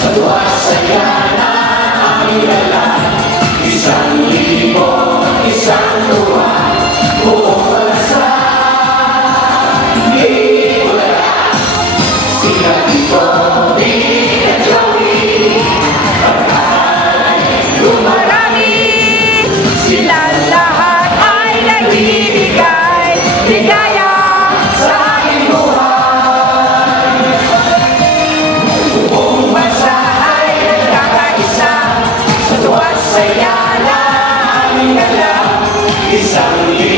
Sa tuwa saya na aming dala, 1,000, isang tuwa, buong pag-asa. Hindi ko dala, sila dito, di ka Joey. Pagkakalay dumarami, sila lahat ay nagbibigay ligaya sa aking buhay. Buong bansa ay nagkakaisa, sa tuwa't saya na aming dala, 1,000.